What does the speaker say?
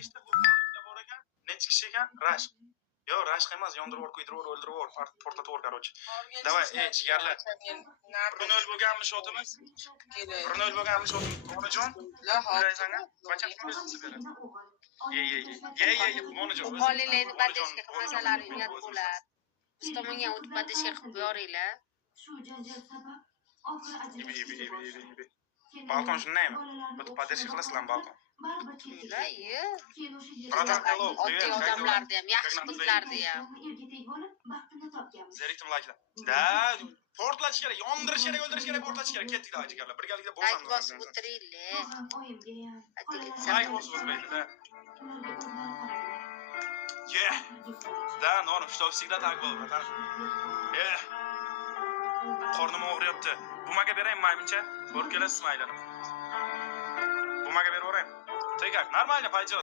nechta bo'lganlikda bor ekan? Nechi kishi ekan? Rashk. Yo, rashk emas, yondirib yuborib, kuydirib yuborib, o'ldirib yuborib, portlatib yuborib, короче. Давай, jigarlar. Purnol bo'lganmi shotimiz? Purnol bo'lganmi shotimiz? Monajon? Bilaysanga? Qachon pulni beradi? Ye, Monajon. Qolinglarni badashga qilmasalar uyat bo'lar. Biz tomonga o'tib badashga qilib yoringlar. Ibi. Balkon shundaymi? O'tib badashga qilasizlar balkon. Mayli. Bratан, hello. Oddiy odamlarni ham, yaxshi qizlarni ham. Zerikdim like'lar. Da, portlatish kerak, yondirish kerak, o'ldirish kerak, portlatish kerak. Ketdik da jigarlar. Birgalikda Like bosamiz. bosib o'tiringlar. Like bosib o'tirmaydi-da. Da, non, что всегда так было, братан. Qornim og'riyapti. Bumaga beraymi maymuncha? Ko'rib kelasizmi aylanib? Bumaga berib o'raymi? Tegak, нормально пойдет.